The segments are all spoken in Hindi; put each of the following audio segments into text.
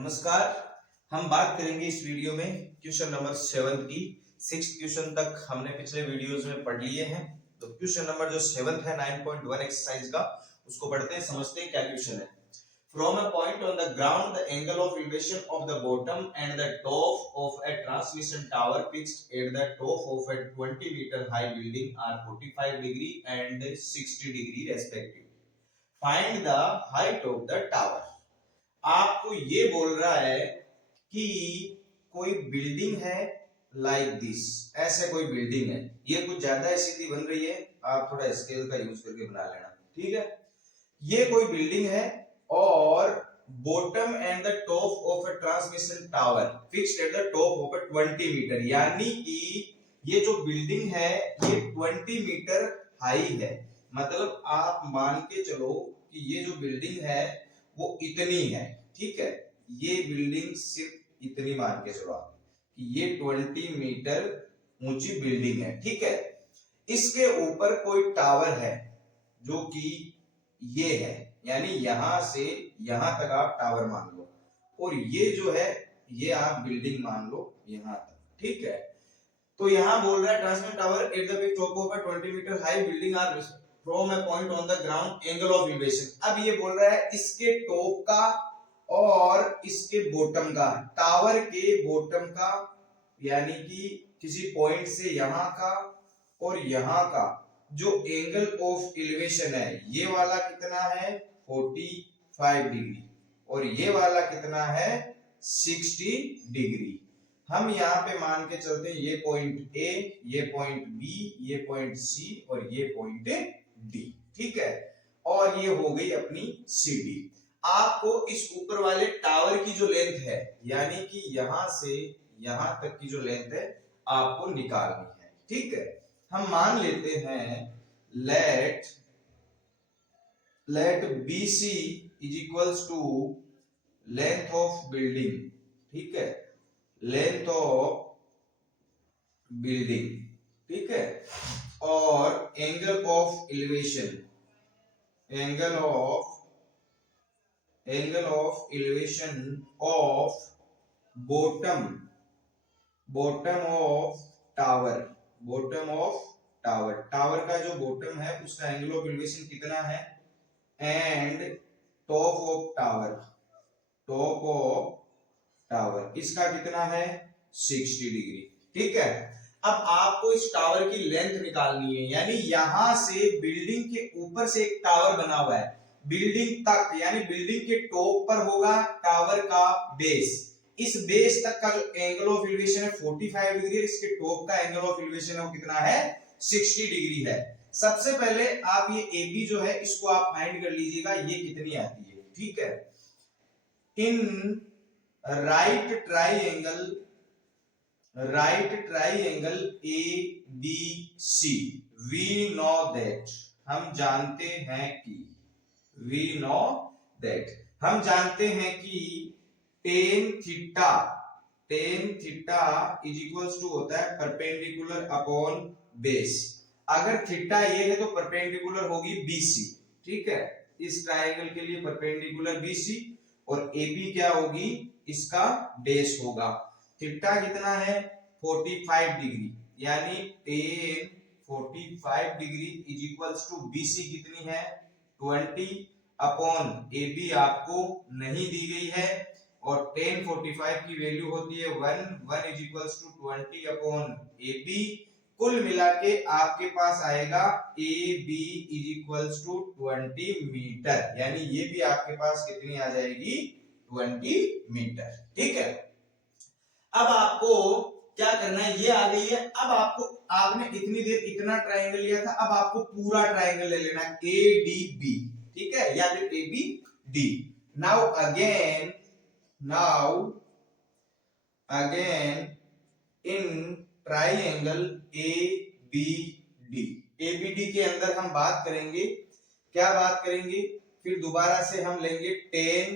नमस्कार। हम बात करेंगे इस वीडियो में क्वेश्चन नंबर 7 की। 6 क्वेश्चन तक हमने पिछले वीडियोस में पढ़ लिए हैं। तो क्वेश्चन नंबर जो 7 है 9.1 एक्सरसाइज का, उसको पढ़ते हैं, समझते हैं क्या क्वेश्चन है। From a point on the ground, the angle of elevation of the bottom and the top of a transmission tower fixed at the top of a 20-meter high building are 45 degree and 60 degree respectively. Find the height of the tower. आपको ये बोल रहा है कि कोई बिल्डिंग है लाइक दिस, ऐसे कोई बिल्डिंग है, ये कुछ ज्यादा सीधी बन रही है, आप थोड़ा स्केल का यूज करके बना लेना, ठीक है। ये कोई बिल्डिंग है और bottom and the top of a transmission tower fixed at the top of a 20 metre, यानी कि ये जो बिल्डिंग है ये 20 मीटर हाई है। मतलब आप मान के चलो कि ये जो बिल्डिंग है वो इतनी है, ठीक है। ये बिल्डिंग सिर्फ इतनी मान के चलो आप कि ये 20 मीटर ऊंची बिल्डिंग है, ठीक है। इसके ऊपर कोई टावर है जो कि ये है, यानी यहां से यहां तक आप टावर मान लो, और ये जो है ये आप बिल्डिंग मान लो यहां तक, ठीक है। तो यहां बोल रहा है transmission tower at the peak top of a 20 metre high building are from a point on the ground angle of elevation. अब ये बोल रहा है इसके टॉप का और इसके बॉटम का, टावर के बॉटम का, यानी कि किसी पॉइंट से यहां का और यहां का जो एंगल ऑफ एलिवेशन है, ये वाला कितना है 45 डिग्री और ये वाला कितना है 60 डिग्री। हम यहाँ पे मान के चलते हैं ये पॉइंट ए, ये पॉइंट बी, ये पॉइंट सी और ये पॉइंट डी, ठीक है। और ये हो गई अपनी सी डी। आपको इस ऊपर वाले टावर की जो लेंथ है, यानी कि यहां से यहां तक की जो लेंथ है आपको निकालनी है, ठीक है। हम मान लेते हैं let BC is equals to length of building, ठीक है, लेंथ ऑफ बिल्डिंग, ठीक है, और angle of elevation, angle of elevation of bottom of tower, tower का जो बॉटम है उसका एंगल ऑफ एलिवेशन कितना है, एंड टॉप ऑफ टावर इसका कितना है 60 डिग्री, ठीक है। अब आपको इस टावर की लेंथ निकालनी है, यानी यहां से बिल्डिंग के ऊपर से एक टावर बना हुआ है बिल्डिंग तक, यानी बिल्डिंग के टॉप पर होगा टावर का बेस, इस बेस तक का जो एंगल ऑफ एलिवेशन है 45 डिग्री है, इसके टॉप का एंगल ऑफ एलिवेशन है वो कितना है 60 डिग्री है। सबसे पहले आप ये AB जो है इसको आप फाइंड कर लीजिएगा ये कितनी आती है, ठीक है। In right triangle ABC we know that, हम जानते हैं कि tan theta is equals to होता है परपेंडिकुलर अपॉन बेस। अगर थीटा ये है तो परपेंडिकुलर होगी BC, ठीक है, इस ट्राइंगल के लिए परपेंडिकुलर BC, और AB क्या होगी इसका बेस होगा। थीटा कितना है 45 डिग्री, यानी tan 45 degree is equals to BC कितनी है 20 अपॉन AB आपको नहीं दी गई है, और tan 45 की वैल्यू होती है 1 is equals to 20 upon AB। कुल मिला के आपके पास आएगा AB is equals to 20 metre, यानी ये भी आपके पास कितनी आ जाएगी 20 मीटर, ठीक है। अब आपको क्या करना है, ये आ गई है। अब आपने इतनी देर इतना ट्राइंगल लिया था, अब आपको पूरा ट्राइंगल ले लेना है ADB, ठीक है, या फिर ABD। Now again in triangle ABD के अंदर हम बात करेंगे, क्या बात करेंगे, फिर दोबारा से हम लेंगे tan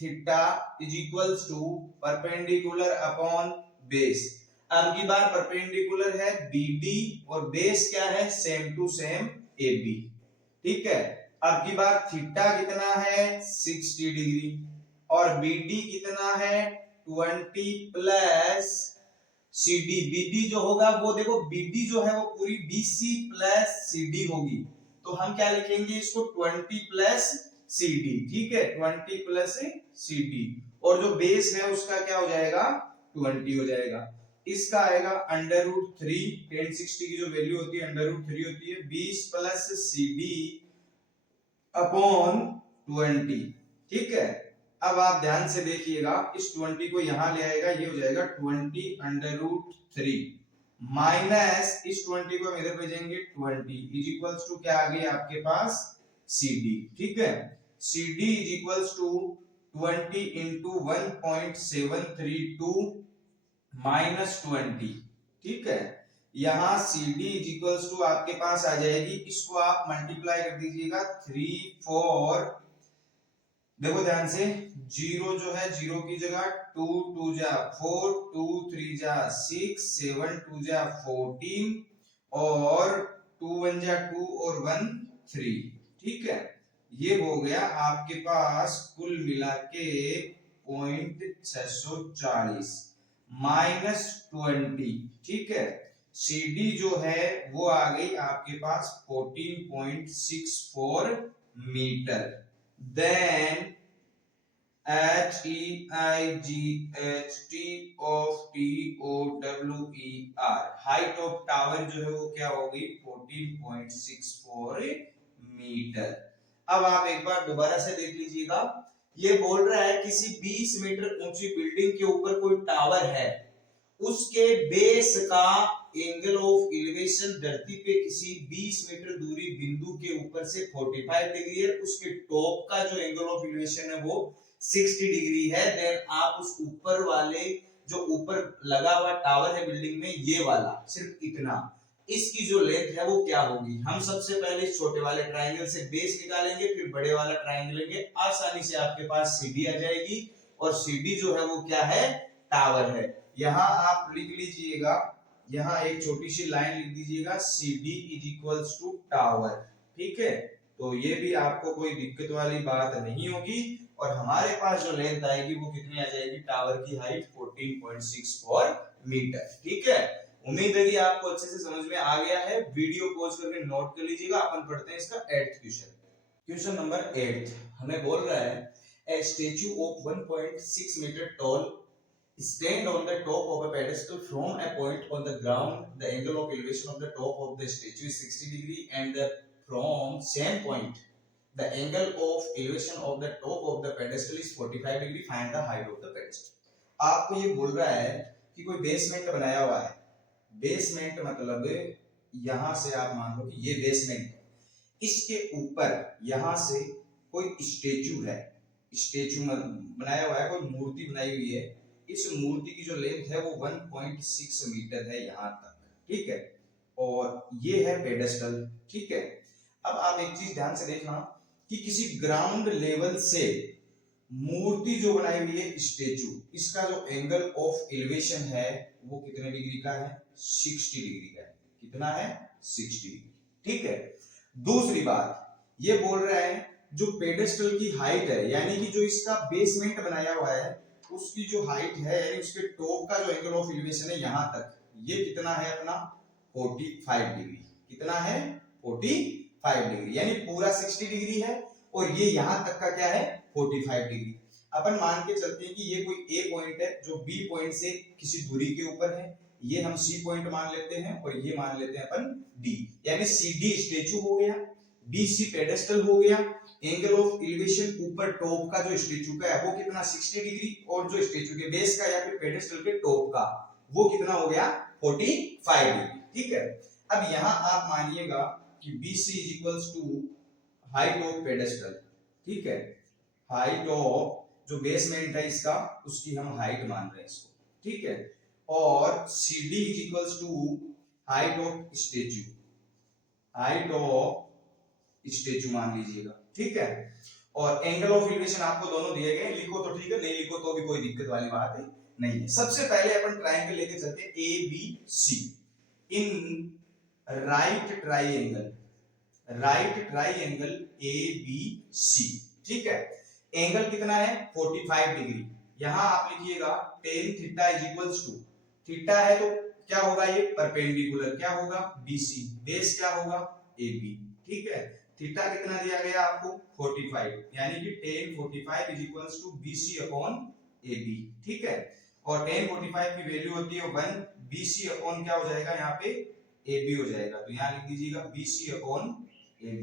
theta is equals to perpendicular upon base. अब की बार परपेंडिकुलर है BD और बेस क्या है सेम टू सेम AB, ठीक है। अब की बार थीटा कितना है 60 डिग्री, और बीडी कितना है 20 प्लस CD। बीडी जो होगा वो देखो बीडी जो है वो पूरी BC प्लस CD होगी, तो हम क्या लिखेंगे इसको 20 प्लस CD। ठीक है 20 प्लस CD, और जो बेस है उसका क्या हो जाएगा 20 हो जाएगा। इसका आएगा √3, tan 60 की जो वैल्यू होती है √3 होती है 20 प्लस CD अपॉन 20। ठीक है, अब आप ध्यान से देखिएगा, इस 20 को यहां ले आएगा, ये हो जाएगा 20 √3 माइनस इस 20 को हम इधर भेजेंगे 20 इज इक्वल्स टू क्या आ गई आपके पास CD। ठीक है, CD is equals to 20 into 1.732 minus 20। ठीक है, यहां CD इज इक्वल्स टू आपके पास आ जाएगी, इसको आप मल्टीप्लाई कर दीजिएगा 3 4, देखो ध्यान से, 0 जो है 0 की जगह 2 2 जा 4, 2 3 जा 6, 7 2 जा 14, और 2 1 जा 2 और 1 3। ठीक है, ये हो गया आपके पास कुल मिला के 0.640 माइनस 20। ठीक है, CD जो है वो आ गई आपके पास 14.64 metre. Then HEIGHT height of tower जो है वो क्या होगी 14.64 मीटर। अब आप एक बार दोबारा से देख लीजिएगा, ये बोल रहा है किसी 20 मीटर ऊंची बिल्डिंग के ऊपर कोई टावर है, उसके बेस का एंगल ऑफ एलिवेशन धरती पे किसी 20 मीटर दूरी बिंदु के ऊपर से 45 डिग्री है, उसके टॉप का जो एंगल ऑफ एलिवेशन है वो 60 डिग्री है। देन आप उस ऊपर वाले जो ऊपर लगा हुआ टावर है बिल्डिंग में, ये वाला सिर्फ इतना, इसकी जो लेंथ है वो क्या होगी। हम सबसे पहले इस छोटे वाले ट्रायंगल से बेस निकालेंगे, फिर बड़े वाला ट्रायंगल लेंगे, आसानी से आपके पास CD आ जाएगी, और CD जो है वो क्या है टावर है। यहां आप लिख लीजिएगा, यहां एक छोटी सी लाइन लिख दीजिएगा CD is equals to tower. ठीक है, तो ये भी आपको कोई दिक्कत वाली बात नहीं होगी, और हमारे पास जो लेंथ आएगी वो कितनी आ जाएगी, टावर की हाइट 14.64 मीटर। ठीक है, उम्मीद है कि आपको अच्छे से समझ में आ गया है। वीडियो पॉज करके नोट कर लीजिएगा। अपन पढ़ते हैं इसका 8th क्वेश्चन। क्वेश्चन नंबर 8 हमें बोल रहा है a statue of 1.6 metre tall stand on the top of a pedestal from a point on the ground. The angle of elevation of the top of the statue is 60 degree, and from same point the angle of elevation of the top of the pedestal is 45 degree. Find the height of the pedestal. आपको ये बोल रहा है कि कोई बेसमेंट बनाया हुआ है। बेसमेंट मतलब यहां से आप मान लो कि ये बेसमेंट है, इसके ऊपर यहां से कोई स्टेचू है, स्टेचू बनाया हुआ है, कोई मूर्ति बनाई हुई है। इस मूर्ति की जो लेंथ है वो 1.6 मीटर है यहां तक। ठीक है, और ये है पेडेस्टल। ठीक है, अब आप एक चीज ध्यान से देखना कि किसी ग्राउंड लेवल से मूर्ति जो बनाई हुई है स्टेचू, इसका जो एंगल ऑफ एलिवेशन है वो कितने डिग्री का है 60 डिग्री का है। कितना है 60 डिग्री। ठीक है, दूसरी बात ये बोल रहा है जो पेडेस्टल की हाइट है, यानी कि जो इसका बेसमेंट बनाया हुआ है उसकी जो हाइट है, यानी उसके टॉप का जो एंगल ऑफ एलिवेशन है यहां तक, ये कितना है अपना 45 डिग्री। कितना है 45 डिग्री, यानी पूरा 60 डिग्री है, और ये यहां तक का क्या है 45 डिग्री। अपन मान के चलते हैं कि ये कोई A पॉइंट है जो B पॉइंट से किसी दूरी के ऊपर है, ये हम C पॉइंट मान लेते हैं, और ये मान लेते हैं अपन D, यानी CD स्टेचू हो गया, BC पेडेस्टल हो गया, एंगल ऑफ एलिवेशन ऊपर टॉप का जो स्टेचू का है वो कितना 60 डिग्री, और जो स्टेचू के बेस का या फिर पेडेस्टल के टॉप का वो कितना हो गया 45 डिग्री। ठीक है, अब यहां आप मानिएगा कि BC is equals to height of pedestal. ठीक है, हाइट ऑफ जो बेसमेंट है इसका, उसकी हम हाइट मान रहे हैं इसको। ठीक है, और CD is equals to height of statue, height of statue मान लीजिएगा। ठीक है, और एंगल ऑफ एलिवेशन आपको दोनों दिए गए, लिखो तो ठीक है, नहीं लिखो तो भी कोई दिक्कत वाली बात नहीं है। सबसे पहले अपन ट्रायंगल लेके चलते हैं ABC। In right triangle ABC। ठीक है, एंगल कितना है 45 डिग्री। यहां आप लिखिएगा tan theta is equals to, theta है तो क्या होगा ये परपेंडिकुलर, क्या होगा BC, बेस क्या होगा AB, ठीक है। थीटा कितना दिया गया आपको 45, यानी कि tan 45 is equals to BC upon AB, ठीक है। और tan 45 की वैल्यू होती है 1, BC अपॉन क्या हो जाएगा यहाँ पे AB हो जाएगा, तो यहाँ लिख दीजिएगा BC अपॉन AB।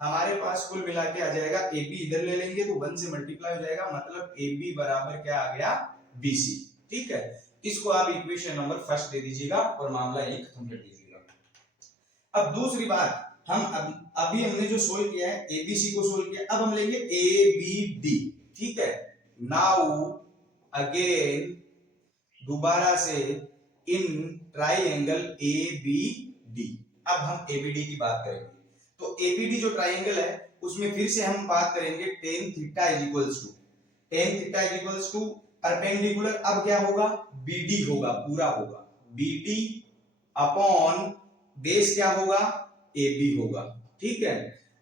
हमारे पास कुल मिला के आ जाएगा AB इधर ले लेंगे तो 1 से मल्टीप्लाई हो जाएगा, मतलब AB बराबर क्या आ गया BC, ठीक है। इसको आप इक्वेशन नंबर फर्स्ट दे दीजिएगा और मामला यही खत्म कर दीजिएगा। अब दूसरी बात, हम अभी हमने जो सोल्व किया है ABC को सोल्व किया, अब हम लेंगे ABD, ठीक है। नाउ अगेन दोबारा से इन ट्राइंगल ABD, अब हम ABD की बात करेंगे। तो ABD जो ट्राइंगल है उसमें फिर से हम बात करेंगे tan theta is equals to, tan theta is equals to perpendicular, अब क्या होगा BD होगा, पूरा होगा BD अपॉन बेस क्या होगा AB होगा, ठीक है।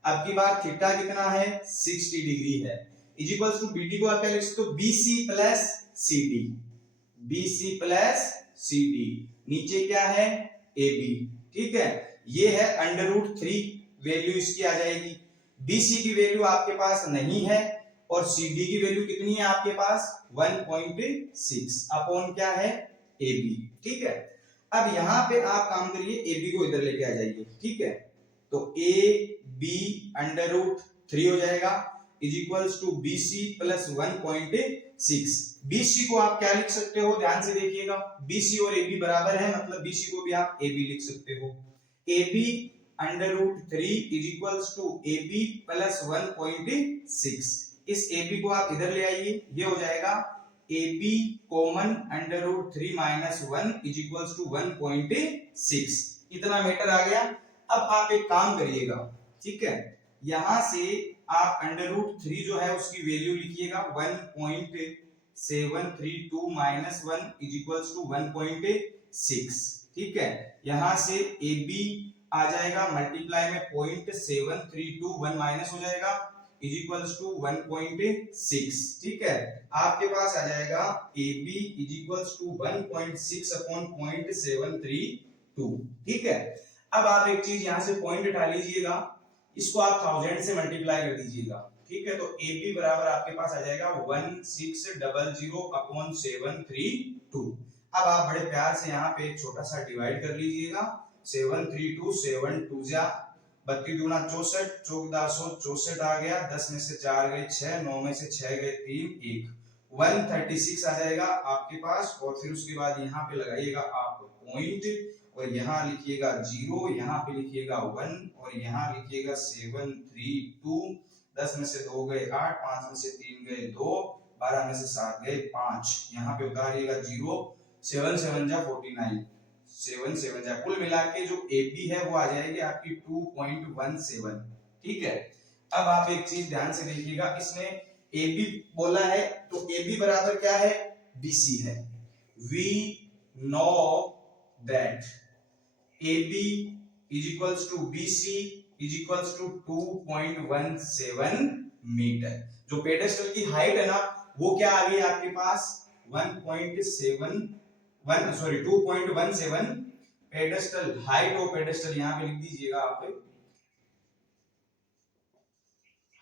अब की बार थीटा कितना है 60 डिग्री है, इज इक्वल्स टू BD को आप क्या लिख सकते हो BC plus CD, BC plus CD, नीचे क्या है AB, ठीक है। ये है √3, वैल्यू इसकी आ जाएगी। BC की वैल्यू आपके पास नहीं है और CD की वैल्यू कितनी है आपके पास 1.6 अपॉन क्या है AB, ठीक है। अब यहां पे आप काम करिए, AB को इधर लेके आ जाइए, ठीक है। तो AB √3 हो जाएगा is equals to BC plus 1.6। BC को आप क्या लिख सकते हो, ध्यान से देखिएगा, BC और AB बराबर है, मतलब BC को भी आप AB लिख सकते हो। AB √3 is equals to AB plus 1.6। इस AB को आप इधर ले आइए, ये हो जाएगा AB common √3 minus 1 is equals to 1.6, इतना मीटर आ गया। अब आप एक काम करिएगा, ठीक है, यहां से आप √3 जो है उसकी वैल्यू लिखिएगा 1.732 माइनस 1 इज इक्वल्स टू 1.6, ठीक है। यहां से AB आ जाएगा मल्टीप्लाई में 0.732, 1 माइनस हो जाएगा इज इक्वल्स टू 1.6, ठीक है। आपके पास आ जाएगा AB is equals to 1.6 upon 0.732, ठीक है। अब आप एक चीज यहां से पॉइंट उठा लीजिएगा, इसको आप 1000 से मल्टीप्लाई कर दीजिएगा, ठीक है। तो AB बराबर आपके पास आ जाएगा 1600 अपॉन 732। अब आप बड़े प्यार से यहाँ पे एक छोटा सा डिवाइड कर लीजिएगा, 732 7 2 जा 32 दूना 64, 1464 आ गया, 10 में से 4 गए 6, 9 में से 6 गए 3, 1, 136 आ जाएगा आपके पास। और फिर उसके बाद यहाँ पे लगाइएगा आप पॉइंट और यहाँ लिखिएगा 0, यहाँ पे लिखिएगा 1 और यहाँ लिखिएगा 732, 10 में से 2 गए 8, 5 में से 3 गए 2, 12 में से 7 गए 5, यहाँ पे उतारिएगा 0, 7 7 जा 49, 7 7 जा, कुल मिला के जो AB है वो आ जाएगी आपकी 2.17, ठीक है। अब आप एक चीज ध्यान से देखिएगा, इसने AB बोला है तो AB बराबर क्या है BC है। We know that AB is equals to BC is equals to 2.17 metre. जो पेडेस्टल की हाइट है ना वो क्या आ गई आपके पास 2.17 पेडेस्टल हाइट और पेडेस्टल यहाँ पे लिख दीजिएगा आप,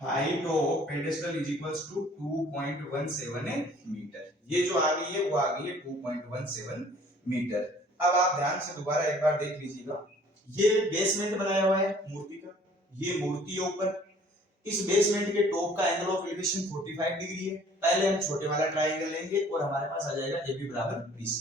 height of pedestal is equals to 2.17 metre. ये जो आ गई है वो आ गई है 2.17 मीटर। अब आप ध्यान से दोबारा एक बार देख लीजिएगा, ये बेसमेंट बनाया हुआ है मूर्ति का, ये मूर्ति है ऊपर, इस बेसमेंट के टॉप का एंगल ऑफ एलिवेशन 45 डिग्री है। पहले हम छोटे वाला ट्रायंगल लेंगे और हमारे पास आ जाएगा AB बराबर BC।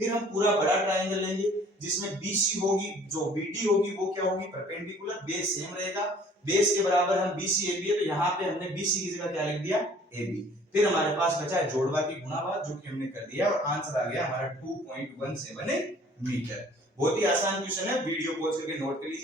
फिर हम पूरा बड़ा ट्रायंगल लेंगे जिसमें BC होगी, जो BD होगी वो क्या होगी परपेंडिकुलर, बेस सेम रहेगा, बेस के बराबर हम BC AB है तो यहाँ पे हमने BC की जगह क्या लिख दिया AB। फिर हमारे पास बचा है जोड़वा की गुणावार जो कि हमने कर दिया और आंसर आ गया हमारा 2.17 मीटर। बहुत ही आसान क्वेश्चन है, वीडियो पॉज करके नोट कर लीजिए।